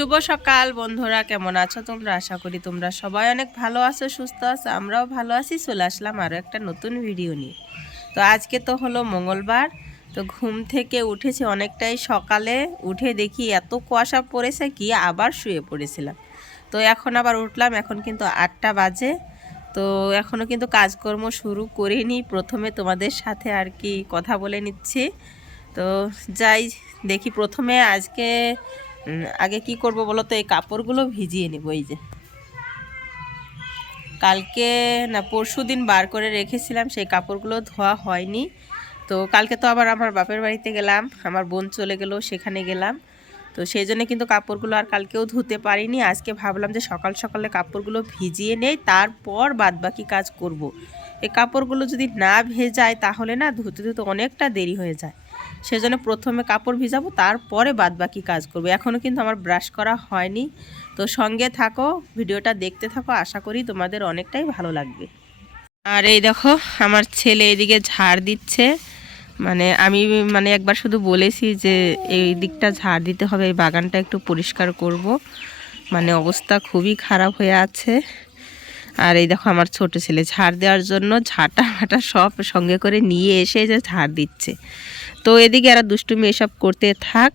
শুভ সকাল বন্ধুরা, কেমন আছো তোমরা? আশা করি তোমরা সবাই অনেক ভালো আছো, সুস্থ আছো। আমরাও ভালো আছি। চলে আসলাম আরও একটা নতুন ভিডিও নিয়ে। তো আজকে তো হলো মঙ্গলবার। তো ঘুম থেকে উঠেছি অনেকটাই সকালে, উঠে দেখি এত কুয়াশা পড়েছে কি আবার শুয়ে পড়েছিলাম। তো এখন আবার উঠলাম, এখন কিন্তু 8টা বাজে। তো এখনও কিন্তু কাজকর্ম শুরু করিনি। প্রথমে তোমাদের সাথে আর কি কথা বলে নিচ্ছি। তো যাই দেখি প্রথমে আজকে আগে কি করব বলো তো, এই কাপড়গুলো ভিজিয়ে নেব। এই যে কালকে না পরশু দিন বার করে রেখেছিলাম, সেই কাপড়গুলো ধোয়া হয়নি। তো কালকে তো আবার আমার বাপের বাড়িতে গেলাম, আমার বোন চলে গেল, সেখানে গেলাম। তো সেই জন্য কিন্তু কাপড়গুলো আর কালকেও ধুতে পারিনি। আজকে ভাবলাম যে সকাল সকালে কাপড়গুলো ভিজিয়ে নেই, তারপর বাদবাকি কাজ করব। এই কাপড়গুলো যদি না ভেজায় তাহলে না ধুতে ধুতে অনেকটা দেরি হয়ে যায়। সেজন্য প্রথমে কাপড় ভিজাবো, তারপরে বাদবাকি কাজ করব। এখনও কিন্তু আমার ব্রাশ করা হয়নি। তো সঙ্গে থাকো, ভিডিওটা দেখতে থাকো, আশা করি তোমাদের অনেকটাই ভালো লাগবে। আর এই দেখো আমার ছেলে এদিকে ঝাড় দিচ্ছে। আমি একবার শুধু বলেছি যে এই দিকটা ঝাড় দিতে হবে, এই বাগানটা একটু পরিষ্কার করব। অবস্থা খুবই খারাপ হয়ে আছে। আর এই দেখো আমার ছোট ছেলে ঝাড় দেওয়ার জন্য ঝাঁটা ফাটা সব সঙ্গে করে নিয়ে এসে যে ঝাড় দিচ্ছে। তো এদিকে এরা দুষ্টুমি এসব করতে থাক।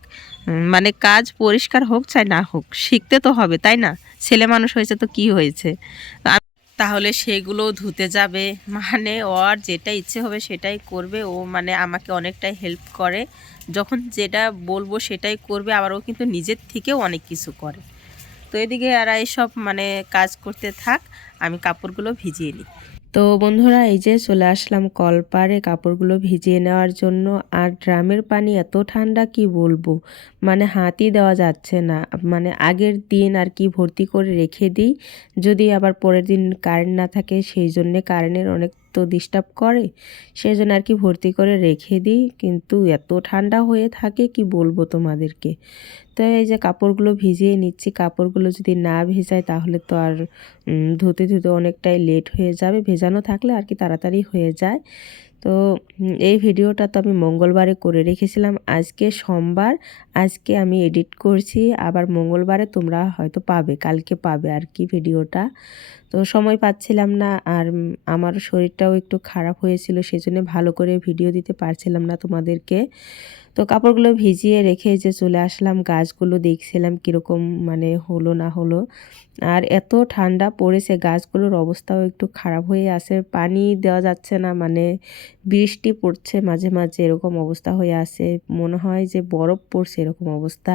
কাজ পরিষ্কার হোক চাই না হোক, শিখতে তো হবে, তাই না? ছেলে মানুষ হয়েছে তো কি হয়েছে, তাহলে সেগুলো ধুতে যাবে। ওর যেটা ইচ্ছে হবে সেটাই করবে। ও আমাকে অনেকটাই হেল্প করে, যখন যেটা বলবো সেটাই করবে। আবার ও কিন্তু নিজের থেকেও অনেক কিছু করে। তো এদিকে এরা এইসব কাজ করতে থাক, আমি কাপড়গুলো ভিজিয়ে নিই। তো বন্ধুরা, এই যে চলে আসলাম কলপারে কাপড়গুলো ভিজিয়ে নেওয়ার জন্য। আর ড্রামের পানি এত ঠান্ডা কি বলবো, হাতই দেওয়া যাচ্ছে না। আগের দিন আর কি ভর্তি করে রেখে দিই, যদি আবার পরের দিন কারেন্ট না থাকে, সেই জন্যে কারেন্টের অনেক তো ডিস্টার্ব করে, সেই জন্য আর কি ভর্তি করে রেখে দিই। কিন্তু এত ঠান্ডা হয়ে থাকে কি বলবো তোমাদেরকে। তো এই যে কাপড়গুলো ভিজিয়ে নিচ্ছি। কাপড়গুলো যদি না ভেজায় তাহলে তো আর ধুতে ধুতে অনেকটাই লেট হয়ে যাবে। ভেজানো থাকলে আর কি তাড়াতাড়ি হয়ে যায়। তো এই ভিডিওটা তো আমি মঙ্গলবারে করে রেখেছিলাম, আজকে সোমবার, আজকে আমি এডিট করছি। আবার মঙ্গলবারে তোমরা হয়তো পাবে, কালকে পাবে আর কি ভিডিওটা। তো সময় পাচ্ছিলাম না, আর আমার শরীরটাও একটু খারাপ হয়েছিল, সেজন্য ভালো করে ভিডিও দিতে পারছিলাম না তোমাদেরকে। তো কাপড়গুলো ভিজিয়ে রেখে যে চলে আসলাম, গাছগুলো দেখছিলাম কীরকম হলো না হলো। আর এত ঠান্ডা পড়েছে, গাছগুলোর অবস্থাও একটু খারাপ হয়ে আছে, পানি দেওয়া যাচ্ছে না, বৃষ্টি পড়ছে মাঝে মাঝে, এরকম অবস্থা হয়ে আছে, মনে হয় যে বরফ পড়ছে এরকম অবস্থা।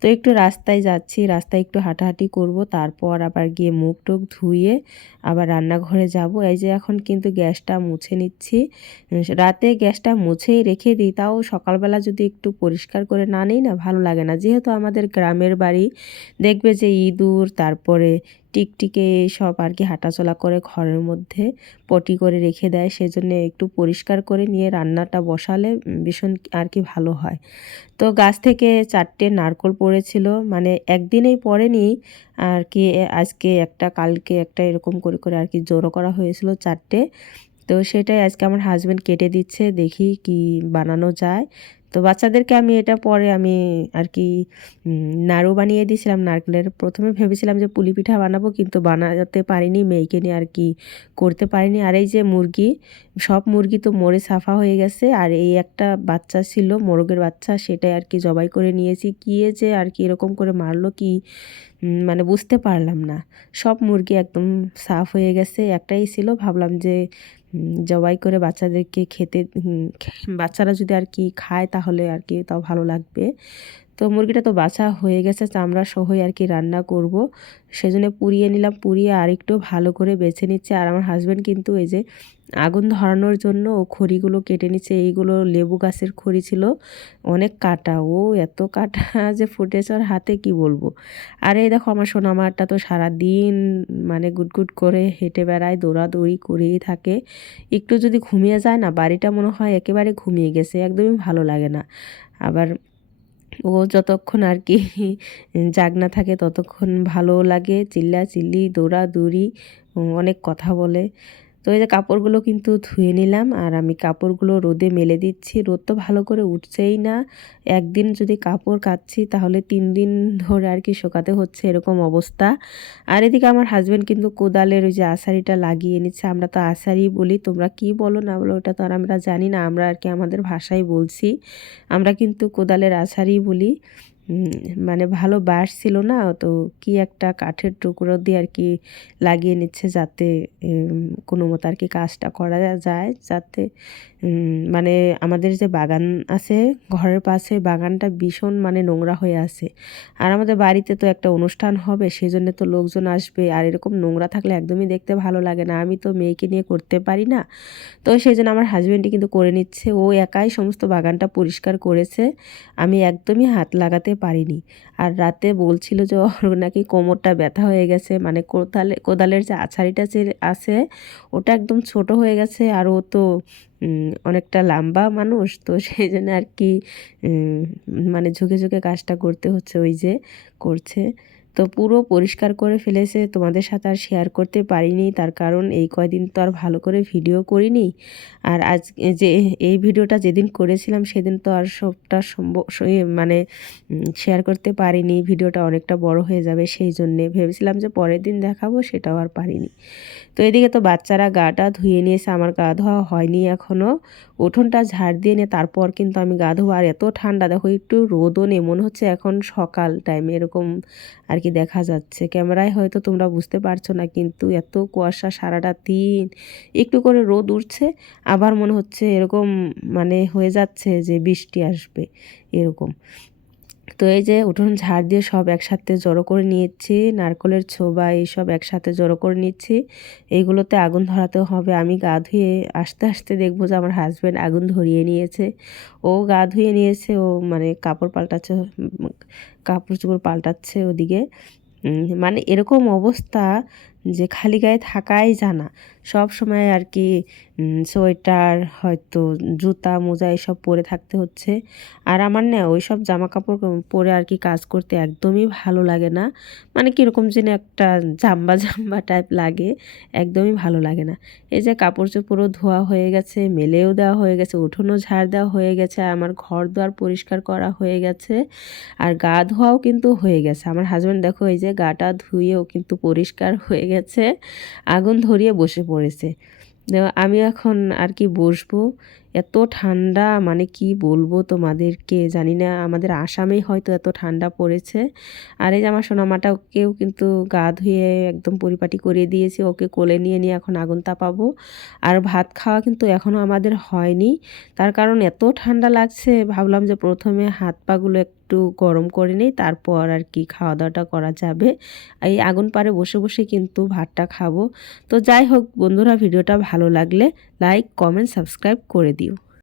তো একটু রাস্তায় যাচ্ছি, রাস্তায় একটু হাঁটাহাঁটি করব, তারপর আবার গিয়ে মুখ টুক ধুয়ে আবার রান্নাঘরে যাব। এই যে এখন কিন্তু গ্যাসটা মুছে নিচ্ছি। রাতে গ্যাসটা মুছেই রেখে দিই, তাও সকালবেলা যদি একটু পরিষ্কার করে না নিই না, ভালো লাগে না। যেহেতু আমাদের গ্রামের বাড়ি, দেখবে যে ইঁদুর, তারপরে টিকটিকে সব আর কি হাঁটাচলা করে, ঘরের মধ্যে পটি করে রেখে দেয়। সেজন্য একটু পরিষ্কার করে নিয়ে রান্নাটা বসালে ভীষণ আর কি ভালো হয়। তো গাছ থেকে 4টে নারকোল পড়েছিল, একদিনেই পড়েনি আর কি, আজকে একটা কালকে একটা, এরকম করে করে আর কি জড়ো করা হয়েছিল 4টে। তো সেটাই আজকে আমার হাজব্যান্ড কেটে দিচ্ছে, দেখি কি বানানো যায়। তো বাচ্চাদেরকে আমি এটা পরে আমি আর কি নাড়ু বানিয়ে দিয়েছিলাম নারকেলের। প্রথমে ভেবেছিলাম যে পুলি পিঠা বানাবো, কিন্তু বানাতে পারিনি, মেয়েকে নিয়ে আর কি করতে পারিনি। আর এই যে মুরগি, সব মুরগি তো মরে সাফা হয়ে গেছে, আর এই একটা বাচ্চা ছিল মোরগের বাচ্চা, সেটাই আর কি জবাই করে নিয়েছি। কি যে আর কি এরকম করে মারলো কি বুঝতে পারলাম না। সব মুরগি একদম সাফ হয়ে গেছে, একটাই ছিল, ভাবলাম যে জবাই করে বাচ্চাদেরকে খেতে, বাচ্চারা যদি আর কি খায় তাহলে আর কি তাও ভালো লাগবে। তো মুরগিটা তো বাছা হয়ে গেছে, চামড়া সহই আর কি রান্না করব, সেজন্য পুড়িয়ে নিলাম। পুড়িয়ে আর একটু ভালো করে বেছে নিচ্ছে। আর আমার হাজব্যান্ড কিন্তু এই যে আগুন ধরানোর জন্য ও খড়িগুলো কেটে নিচ্ছে। এইগুলো লেবু গাছের খড়ি ছিল, অনেক কাটা, ও এত কাটা যে ফুটেছে ওর হাতে, কি বলবো। আর এই দেখো আমার সোনামাটা তো সারাদিন গুটগুট করে হেঁটে বেড়ায়, দৌড়াদৌড়ি করেই থাকে। একটু যদি ঘুমিয়ে যায় না, বাড়িটা মনে হয় একেবারে ঘুমিয়ে গেছে, একদমই ভালো লাগে না। আবার ও যতক্ষণ আর কি জাগনা থাকে ততক্ষণ ভালো লাগে, চিল্লাচিল্লি দৌড়াদৌড়ি, অনেক কথা বলে। তো এই যে কাপড়গুলো কিন্তু ধুয়ে নিলাম, আর আমি কাপড়গুলো রোদে মেলে দিচ্ছি। রোদ তো ভালো করে উঠছেই না, একদিন যদি কাপড় কাচ্ছি তাহলে 3 দিন ধরে আর কি শুকাতে হচ্ছে, এরকম অবস্থা। আর এদিকে আমার হাজব্যান্ড কিন্তু কোদালের ওই যে আসারিটা লাগিয়ে নিচ্ছে। আমরা তো আসারি বলি, তোমরা কি বলো না বলো ওটা তো আর আমরা জানি না, আমরা আর কি আমাদের ভাষায় বলছি। আমরা কিন্তু কোদালের আসারি বলি। মানে ভালো বাঁশ ছিল না, তো কি একটা কাঠের টুকরো দিয়ে আর কি লাগিয়ে নিচ্ছে, যাতে কোনো মতো আর কি কাজটা করা যায়, যাতে মানে আমাদের যে বাগান আছে ঘরের পাশে, বাগানটা ভীষণ মানে নোংরা হয়ে আছে। আর আমাদের বাড়িতে তো একটা অনুষ্ঠান হবে, সেই জন্য তো লোকজন আসবে, আর এরকম নোংরা থাকলে একদমই দেখতে ভালো লাগে না। আমি তো মেয়েকে নিয়ে করতে পারি না, তো সেই জন্য আমার হাজব্যান্ডই কিন্তু করে নিচ্ছে। ও একাই সমস্ত বাগানটা পরিষ্কার করেছে, আমি একদমই হাত লাগাতে পারিনি। আর রাতে বলছিল যে ওর নাকি কোমরটা ব্যথা হয়ে গেছে, মানে কোদালের যে আছাড়িটা যে আছে ওটা একদম ছোট হয়ে গেছে, আর ও তো অনেকটা লম্বা মানুষ, তো সেই জন্য আর কি মানে ঝুঁকে ঝুঁকে কাজটা করতে হচ্ছে, ওই যে করছে। তো পুরো পরিষ্কার করে ফেলেছে, তোমাদের সাথে আর শেয়ার করতে পারিনি, তার কারণ এই কয়দিন তো আর ভালো করে ভিডিও করিনি। আর আজ যে এই ভিডিওটা যেদিন করেছিলাম সেদিন তো আর সবটা মানে শেয়ার করতে পারিনি, ভিডিওটা অনেকটা বড় হয়ে যাবে, সেই জন্যে ভেবেছিলাম যে পরের দিন দেখাবো, সেটাও আর পারিনি। তো এদিকে তো বাচ্চারা গাটা ধুয়ে নিয়েছে, আমার গা ধোয়া হয়নি এখনও। উঠোনটা ঝাড় দিয়ে নিয়ে তারপর কিন্তু আমি গা ধোবো। আর এত ঠান্ডা, দেখো একটু রোদও নেই, মনে হচ্ছে এখন সকাল টাইম এরকম আর কি দেখা যাচ্ছে। ক্যামেরায় হয়তো তোমরা বুঝতে পারছো না, কিন্তু এত কুয়াশা সারাটা দিন, একটু করে রোদ উঠছে, আবার মনে হচ্ছে এরকম মানে হয়ে যাচ্ছে যে বৃষ্টি আসবে এরকম। তো এই যে উঠোন ঝাড় দিয়ে সব একসাথে জড়ো করে নিয়েছি, নারকেলের ছোবা এইসব একসাথে জড়ো করে নিচ্ছি। এইগুলোতে আগুন ধরাতে হবে। আমি গা ধুয়ে আস্তে আস্তে দেখবো যে আমার হাজব্যান্ড আগুন ধরিয়ে নিয়েছে। ও গা ধুয়ে নিয়েছে, ও মানে কাপড় পাল্টাচ্ছে, কাপড় চোপড় পাল্টাচ্ছে ওদিকে। মানে এরকম অবস্থা যে খালি গায়ে থাকাই জানা, সব সময় আর কি সোয়েটার, হয়তো জুতা মোজা এসব পরে থাকতে হচ্ছে। আর আমার না ওই সব জামা কাপড় পরে আর কি কাজ করতে একদমই ভালো লাগে না, মানে কীরকম যেন একটা জাম্বা জাম্বা টাইপ লাগে, একদমই ভালো লাগে না। এই যে কাপড় চোপড়ও ধোয়া হয়ে গেছে, মেলেও দেওয়া হয়ে গেছে, উঠোনও ঝাড় দেওয়া হয়ে গেছে, আমার ঘর দুয়ার পরিষ্কার করা হয়ে গেছে, আর গা ধোয়াও কিন্তু হয়ে গেছে। আমার হাজব্যান্ড দেখো এই যে গাটা ধুয়েও কিন্তু পরিষ্কার হয়ে গেছে, আগুন ধরিয়ে বসে পড়েছে। আমি এখন আর কি বসবো, এত ঠান্ডা মানে কি বলবো তোমাদেরকে, জানি না আমাদের আসামেই হয়তো এত ঠান্ডা পড়েছে। আর এই যে আমার সোনামাটাকেও কিন্তু গা ধুয়ে একদম পরিপাটি করিয়ে দিয়েছি, ওকে কোলে নিয়ে নিয়ে এখন আগুন তাপাবো। আর ভাত খাওয়া কিন্তু এখনও আমাদের হয়নি, তার কারণ এত ঠান্ডা লাগছে, ভাবলাম যে প্রথমে হাত পাগুলো একটু গরম করে নিই, তারপর আর কি খাওয়া দাওয়াটা করা যাবে। এই আগুন পাড়ে বসে বসে কিন্তু ভাতটা খাবো। তো যাই হোক বন্ধুরা, ভিডিওটা ভালো লাগলে লাইক কমেন্ট সাবস্ক্রাইব করে দিও।